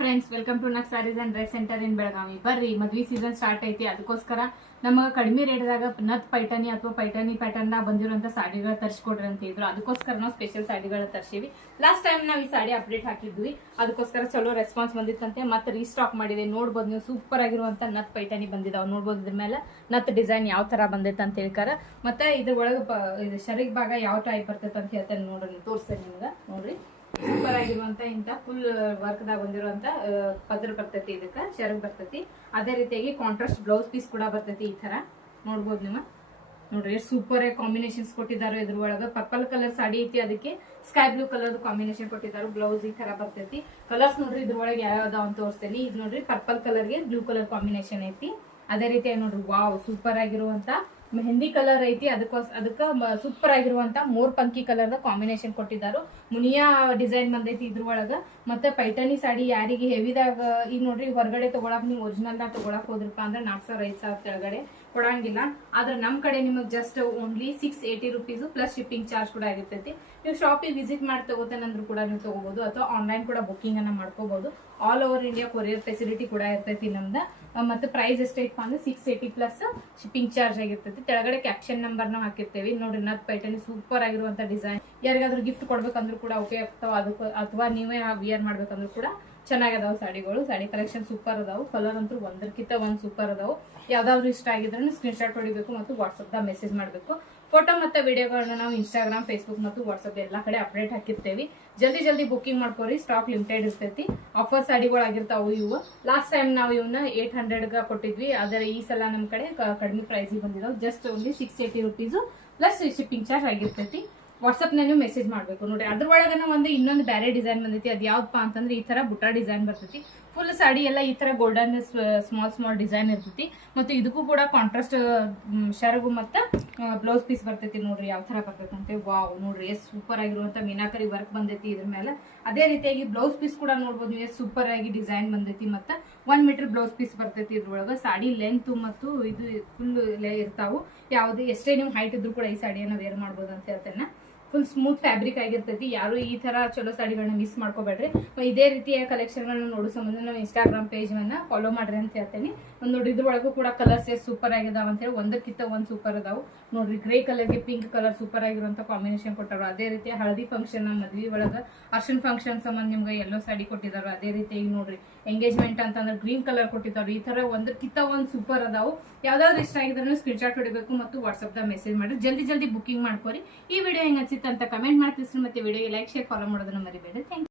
Friends, welcome to ನಕ್ sarees and dress centre in Belagavi. ಬರ್ರಿ, ಮದ್ವಿ ಸೀಸನ್ ಸ್ಟಾರ್ಟ್ ಐತಿ. ಅದಕ್ಕೋಸ್ಕರ ನಮಗೆ ಕಡಿಮೆ ರೇಟ್ದಾಗ ನತ್ ಪೈಠಾನಿ ಅಥವಾ ಪೈಠಾನಿ ಪ್ಯಾಟರ್ನ್ ಬಂದಿರುವಂತ ಸಾಡಿಗಳ ತರಿಸ್ಕೊಡ್ರಿ ಅಂತ ಇದ್ರು. ಅದಕ್ಕೋಸ್ಕರ ನಾವು ಸ್ಪೆಷಲ್ ಸಾಡಿಗಳ ತರಿಸಿವಿ. ಲಾಸ್ಟ್ ಟೈಮ್ ನಾವು ಈ ಸಾಡಿ ಅಪ್ಡೇಟ್ ಹಾಕಿದ್ವಿ, ಅದಕ್ಕೋಸ್ಕರ ಚಲೋ ರೆಸ್ಪಾನ್ಸ್ ಬಂದಿತ್ತಂತೆ. ಮತ್ತೆ ರೀಸ್ಟಾಕ್ ಮಾಡಿದೆ. ನೋಡ್ಬೋದು ನೀವು, ಸೂಪರ್ ಆಗಿರುವಂತ ನತ್ ಪೈಠಾನಿ ಬಂದಿದಾವ್. ನೋಡ್ಬೋದು ಇದ್ರ ಮೇಲೆ ನತ್ ಡಿಸೈನ್ ಯಾವ ತರ ಬಂದೈತೆ ಅಂತ ಹೇಳ್ಕಾರ. ಮತ್ತೆ ಇದ್ರ ಒಳಗೆ ಶರೀರ್ ಭಾಗ ಯಾವ ಟೈಪ್ ಬರ್ತೈತೆ ಅಂತ ಹೇಳ್ತಾರೆ. ನೋಡ್ರಿ, ತೋರಿಸ್ತೇನೆ ನಿಮ್ಗೆ. ನೋಡ್ರಿ, ಸೂಪರ್ ಆಗಿರುವಂತ ಇಂತ ಫುಲ್ ವರ್ಕ್ ದಾಗ ಬಂದಿರುವಂತ ಪದ್ರ ಬರ್ತೈತಿ. ಇದಕ್ಕ ಶರಗ್ ಬರ್ತೈತಿ. ಅದೇ ರೀತಿಯಾಗಿ ಕಾಂಟ್ರಾಸ್ಟ್ ಬ್ಲೌಸ್ ಪೀಸ್ ಕೂಡ ಬರ್ತೈತಿ. ಈ ತರ ನೋಡ್ಬೋದು ನೀವು. ನೋಡ್ರಿ, ಸೂಪರ್ ಆಗಿ ಕಾಂಬಿನೇಷನ್ಸ್ ಕೊಟ್ಟಿದ್ದಾರೆ. ಇದ್ರ ಒಳಗ ಪರ್ಪಲ್ ಕಲರ್ ಸಾಡಿ ಐತಿ, ಅದಕ್ಕೆ ಸ್ಕೈ ಬ್ಲೂ ಕಲರ್ ಕಾಂಬಿನೇಷನ್ ಕೊಟ್ಟಿದ್ದಾರೆ. ಬ್ಲೌಸ್ ಈ ತರ ಬರ್ತೈತಿ. ಕಲರ್ಸ್ ನೋಡ್ರಿ ಇದ್ರ ಒಳಗೆ ಯಾವ್ಯಾವ ಅಂತ ತೋರಿಸ್ತೇನೆ. ಇದು ನೋಡ್ರಿ, ಪರ್ಪಲ್ ಕಲರ್ಗೆ ಬ್ಲೂ ಕಲರ್ ಕಾಂಬಿನೇಷನ್ ಐತಿ. ಅದೇ ರೀತಿ ನೋಡ್ರಿ, ವಾವ್, ಸೂಪರ್ ಆಗಿರುವಂತ ಮೆಹಂದಿ ಕಲರ್ ಐತಿ. ಅದಕ್ಕ ಸೂಪರ್ ಆಗಿರುವಂತ ಮೋರ್ ಪಂಕಿ ಕಲರ್ ಕಾಂಬಿನೇಷನ್ ಕೊಟ್ಟಿದ್ದಾರೆ. ಮುನಿಯಾ ಡಿಸೈನ್ ಬಂದೈತಿ ಇದ್ರ ಒಳಗ. ಮತ್ತೆ ಪೈಠಾನಿ ಸಾಡಿ ಯಾರಿಗೆ ಹೆವಿದಾಗ ಈಗ ನೋಡ್ರಿ, ಹೊರಗಡೆ ತಗೊಳಕ್ ನೀವು ಒರಿಜಿನಲ್ ದಾಗ ತಗೊಳಕ್ ಹೋದ್ರಪ್ಪ ಅಂದ್ರೆ 4,000-5,000 ಕೆಳಗಡೆ ಕೊಡಂಗಿಲ್ಲ. ಆದ್ರೆ ನಮ್ ಕಡೆ ನಿಮಗ್ just only 680 rupees plus shipping charge ಕೂಡ ಆಗಿರ್ತೈತಿ. ನೀವು ಶಾಪಿಗೆ ವಿಸಿಟ್ ಮಾಡಿ ತಗೋತೇನಂದ್ರು ಕೂಡ ನೀವು ತಗೋಬಹುದು, ಅಥವಾ ಆನ್ಲೈನ್ ಕೂಡ ಬುಕಿಂಗ್ ಅನ್ನ ಮಾಡ್ಕೋಬಹುದು. All over India courier facility ಕೂಡ ಇರ್ತೈತಿ ನಮ್ದ. ಮತ್ತೆ ಪ್ರೈಸ್ ಎಷ್ಟೈತಪ್ಪ ಅಂದ್ರೆ 680 ಪ್ಲಸ್ ಶಿಪ್ಪಿಂಗ್ ಚಾರ್ಜ್ ಆಗಿರ್ತೈತಿ. ಕೆಳಗಡೆ ಕ್ಯಾಪ್ಷನ್ ನಂಬರ್ ನ ಹಾಕಿರ್ತೇವೆ. ನೋಡ್ರಿ, ನತ್ ಪೈಠಾನಿ ಸೂಪರ್ ಆಗಿರುವಂತ ಡಿಸೈನ್. ಯಾರಿಗಾದ್ರೂ ಗಿಫ್ಟ್ ಕೊಡ್ಬೇಕಂದ್ರೂ ಕೂಡ ಉಪಯೋಗ ಆಗ್ತಾವ. ಅದಕ್ಕೆ ಅಥವಾ ನೀವೇ ವಿಯರ್ ಮಾಡ್ಬೇಕಂದ್ರೂ ಕೂಡ ಚೆನ್ನಾಗದಾವ್ ಸಾಡಿಗಳು. ಸಾಡಿ ಕಲೆಕ್ಷನ್ ಸೂಪರ್ ಅದಾವು. ಕಲರ್ ಅಂತೂ ಒಂದಕ್ಕಿಂತ ಒಂದ್ ಸೂಪರ್ ಅದಾವು. ಯಾವ್ದಾದ್ರು ಇಷ್ಟ ಆಗಿದ್ರೆ ಸ್ಕ್ರೀನ್ ಶಾಟ್ ಹೊಡಿಬೇಕು ಮತ್ತು ವಾಟ್ಸ್ಆಪ್ ದಾಗ ಮೆಸೇಜ್ ಮಾಡಬೇಕು. ಫೋಟೋ ಮತ್ತೆ ವಿಡಿಯೋಗಳನ್ನ ನಾವು ಇನ್ಸ್ಟಾಗ್ರಾಮ್, ಫೇಸ್ಬುಕ್ ಮತ್ತು ವಾಟ್ಸ್ಆಪ್ ಎಲ್ಲಾ ಕಡೆ ಅಪ್ಡೇಟ್ ಹಾಕಿರ್ತೇವೆ. ಜಲ್ದಿ ಬುಕಿಂಗ್ ಮಾಡ್ಕೋರಿ. ಸ್ಟಾಕ್ ಲಿಮಿಟೆಡ್ ಇರ್ತೈತಿ. ಆಫರ್ ಸಾಡಿಗಳು ಆಗಿರ್ತಾವು ಇವು. ಲಾಸ್ಟ್ ಟೈಮ್ ನಾವು ಇವನ್ನ 800 ಕೊಟ್ಟಿದ್ವಿ. ಆದರೆ ಈ ಸಲ ನಮ್ ಕಡೆ ಕಡಿಮೆ ಪ್ರೈಸ್ ಬಂದಿದಾವ್. Just only 680 rupees plus shipping charge ಆಗಿರ್ತೈತಿ. ವಾಟ್ಸ್ಆಪ್ ನಲ್ಲಿ ಮೆಸೇಜ್ ಮಾಡ್ಬೇಕು. ನೋಡಿ, ಅದ್ರೊಳಗನ ಇನ್ನೊಂದು ಬೇರೆ ಡಿಸೈನ್ ಬಂದೈತಿ. ಅದ್ ಯಾವ್ದಪ್ಪ ಅಂತಂದ್ರೆ ಈ ತರ ಬುಟ್ಟ ಡಿಸೈನ್ ಬರ್ತೈತಿ. ಫುಲ್ ಸಾಡಿ ಎಲ್ಲ ಈ ತರ ಗೋಲ್ಡನ್ ಸ್ಮಾಲ್ ಡಿಸೈನ್ ಇರ್ತೈತಿ. ಮತ್ತೆ ಇದಕ್ಕೂ ಕೂಡ ಕಾಂಟ್ರಾಸ್ಟ್ ಶರಗು ಮತ್ತೆ ಬ್ಲೌಸ್ ಪೀಸ್ ಬರ್ತೈತಿ. ನೋಡ್ರಿ ಯಾವ ತರ ಬರ್ತೈತಿ ಅಂತ. ವಾವ್, ನೋಡ್ರಿ ಎಷ್ಟು ಸೂಪರ್ ಆಗಿರುವಂತ ಮೀನಾಕರಿ ವರ್ಕ್ ಬಂದೈತಿ ಇದ್ರ ಮೇಲೆ. ಅದೇ ರೀತಿಯಾಗಿ ಬ್ಲೌಸ್ ಪೀಸ್ ಕೂಡ ನೋಡ್ಬೋದು ನೀವು, ಎಷ್ಟು ಸೂಪರ್ ಆಗಿ ಡಿಸೈನ್ ಬಂದೈತಿ. ಮತ್ತೆ 1 ಮೀಟರ್ ಬ್ಲೌಸ್ ಪೀಸ್ ಬರ್ತೈತಿ. ಇದ್ರೊಳಗ ಸಾಡಿ ಲೆಂತ್ ಮತ್ತು ಇದು ಫುಲ್ ಇರ್ತಾವು. ಯಾವುದೇ ಎಷ್ಟೇ ನೀವು ಹೈಟ್ ಇದ್ರು ಕೂಡ ಈ ಸಾಡಿಯನ್ನ ವೇರ್ ಮಾಡ್ಬೋದು ಅಂತ ಹೇಳ್ತೇನೆ. ಫುಲ್ ಸ್ಮೂತ್ ಫ್ಯಾಬ್ರಿಕ್ ಆಗಿರ್ತೈತಿ. ಯಾರು ಈ ತರ ಚಲೋ ಸಾಡಿಗಳನ್ನ ಮಿಸ್ ಮಾಡ್ಕೋಬೇಡ್ರಿ. ಇದೇ ರೀತಿಯ ಕಲೆಕ್ಷನ್ ಗಳನ್ನ ನೋಡೋ ಸಂಬಂಧ ನಾವು ಇನ್ಸ್ಟಾಗ್ರಾಮ್ ಪೇಜ್ ಅನ್ನ ಫಾಲೋ ಮಾಡ್ರಿ ಅಂತ ಹೇಳ್ತೇನೆ. ನೋಡಿ, ಇದ್ರೊಳಗೂ ಕೂಡ ಕಲರ್ಸ್ ಎಷ್ಟು ಸೂಪರ್ ಆಗಿದಾವ ಅಂತ ಹೇಳಿ ಒಂದಕ್ಕಿಂತ ಒಂದ್ ಸೂಪರ್ ಅದಾವು. ನೋಡ್ರಿ, ಗ್ರೇ ಕಲರ್ಗೆ ಪಿಂಕ್ ಕಲರ್ ಸೂಪರ್ ಆಗಿರುವಂತ ಕಾಂಬಿನೇಷನ್ ಕೊಟ್ಟಾರ. ಅದೇ ರೀತಿ ಹಳದಿ ಫಂಕ್ಷನ್, ಮದ್ವಿ ಒಳಗ ಅರ್ಶನ್ ಫಂಕ್ಷನ್ ಸಂಬಂಧ ನಿಮ್ಗೆ ಎಲ್ಲೋ ಸಾಡಿ ಕೊಟ್ಟಿದಾರ. ಅದೇ ರೀತಿ ನೋಡ್ರಿ, ಎಂಗೇಜ್ಮೆಂಟ್ ಅಂತಂದ್ರೆ ಗ್ರೀನ್ ಕಲರ್ ಕೊಟ್ಟಿದ್ದಾರೆ. ಈ ತರ ಒಂದಕ್ಕಿಂತ ಒಂದ್ ಸೂಪರ್ ಅದಾವು. ಯಾವ್ದಾದ್ರು ಇಷ್ಟ ಆಗಿದ್ರೆ ಸ್ಕ್ರೀನ್ ಶಾಟ್ ಹೊಡಿಬೇಕು ಮತ್ತು ವಾಟ್ಸ್ಆಪ್ ದಾಗ ಮೆಸೇಜ್ ಮಾಡಿ ಜಲ್ದಿ ಬುಕಿಂಗ್ ಮಾಡ್ಕೋರಿ. ಈ ವಿಡಿಯೋ ಹೆಂಗ್ ಅನ್ಸಿತ್ತು ಅಂತ ಕಮೆಂಟ್ ಮಾಡ್ತೀವಿ. ಮತ್ತೆ ವಿಡಿಯೋಗೆ ಲೈಕ್, ಶೇರ್, ಫಾಲೋ ಮಾಡೋದನ್ನ ಮರಿಬೇಡಿ. Thank you.